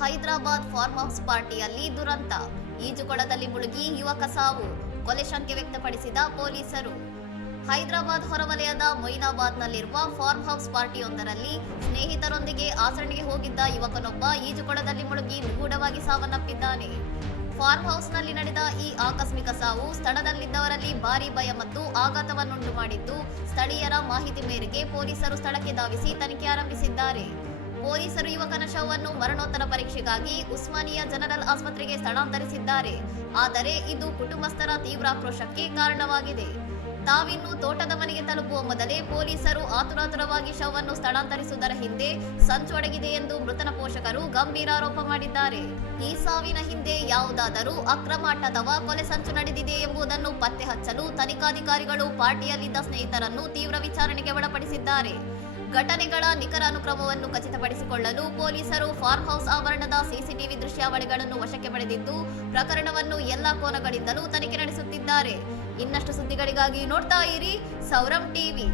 Hyderabad farm house ಪಾರ್ಟಿಯಲ್ಲಿ ದುರಂತ, ಈಜುಕೊಳದಲ್ಲಿ ಮುಳುಗಿ ಯುವಕ ಸಾವು, ಕೊಲೆ ಶಂಕೆ ವ್ಯಕ್ತಪಡಿಸಿದ ಪೊಲೀಸರು. ಹೈದರಾಬಾದ್ ಹೊರವಲಯದ ಮೊಯಿನಾಬಾದ್ನಲ್ಲಿರುವ ಫಾರ್ಮ್ ಹೌಸ್ ಪಾರ್ಟಿಯೊಂದರಲ್ಲಿ ಸ್ನೇಹಿತರೊಂದಿಗೆ ಆಚರಣೆಗೆ ಹೋಗಿದ್ದ ಯುವಕನೊಬ್ಬ ಈಜುಕೊಳದಲ್ಲಿ ಮುಳುಗಿ ನಿಗೂಢವಾಗಿ ಸಾವನ್ನಪ್ಪಿದ್ದಾನೆ. ಫಾರ್ಮ್ ಹೌಸ್ನಲ್ಲಿ ನಡೆದ ಈ ಆಕಸ್ಮಿಕ ಸಾವು ಸ್ಥಳದಲ್ಲಿದ್ದವರಲ್ಲಿ ಭಾರೀ ಭಯ ಮತ್ತು ಆಘಾತವನ್ನುಂಟು ಮಾಡಿದ್ದು, ಸ್ಥಳೀಯರ ಮಾಹಿತಿ ಮೇರೆಗೆ ಪೊಲೀಸರು ಸ್ಥಳಕ್ಕೆ ಧಾವಿಸಿ ತನಿಖೆ ಆರಂಭಿಸಿದ್ದಾರೆ. ಪೊಲೀಸರು ಯುವಕನ ಶವವನ್ನು ಮರಣೋತ್ತರ ಪರೀಕ್ಷೆಗಾಗಿ ಉಸ್ಮಾನಿಯಾ ಜನರಲ್ ಆಸ್ಪತ್ರೆಗೆ ಸ್ಥಳಾಂತರಿಸಿದ್ದಾರೆ. ಆದರೆ ಇದು ಕುಟುಂಬಸ್ಥರ ತೀವ್ರ ಆಕ್ರೋಶಕ್ಕೆ ಕಾರಣವಾಗಿದೆ. ತಾವಿನ್ನು ತೋಟದ ಮನೆಗೆ ತಲುಪುವ ಮೊದಲೇ ಪೊಲೀಸರು ಆತುರಾತುರವಾಗಿ ಶವವನ್ನು ಸ್ಥಳಾಂತರಿಸುವುದರ ಹಿಂದೆ ಸಂಚು ಅಡಗಿದೆ ಎಂದು ಮೃತನ ಪೋಷಕರು ಗಂಭೀರ ಆರೋಪ ಮಾಡಿದ್ದಾರೆ. ಈ ಸಾವಿನ ಹಿಂದೆ ಯಾವುದಾದರೂ ಅಕ್ರಮ ಅಥವಾ ಕೊಲೆ ಸಂಚು ನಡೆದಿದೆ ಎಂಬುದನ್ನು ಪತ್ತೆ ಹಚ್ಚಲು ತನಿಖಾಧಿಕಾರಿಗಳು ಪಾರ್ಟಿಯಲ್ಲಿದ್ದ ಸ್ನೇಹಿತರನ್ನು ತೀವ್ರ ವಿಚಾರಣೆಗೆ ಒಳಪಡಿಸಿದ್ದಾರೆ. ಘಟನೆಗಳ ನಿಖರ ಅನುಕ್ರಮವನ್ನು ಖಚಿತಪಡಿಸಿಕೊಳ್ಳಲು ಪೊಲೀಸರು ಫಾರ್ಮ್ ಹೌಸ್ ಆವರಣದ ಸಿಸಿಟಿವಿ ದೃಶ್ಯಾವಳಿಗಳನ್ನು ವಶಕ್ಕೆ ಪಡೆದಿದ್ದು, ಪ್ರಕರಣವನ್ನು ಎಲ್ಲಾ ಕೋನಗಳಿಂದಲೂ ತನಿಖೆ ನಡೆಸುತ್ತಿದ್ದಾರೆ. ಇನ್ನಷ್ಟು ಸುದ್ದಿಗಳಿಗಾಗಿ ನೋಡ್ತಾ ಇರಿ ಸೌರಂ ಟಿವಿ.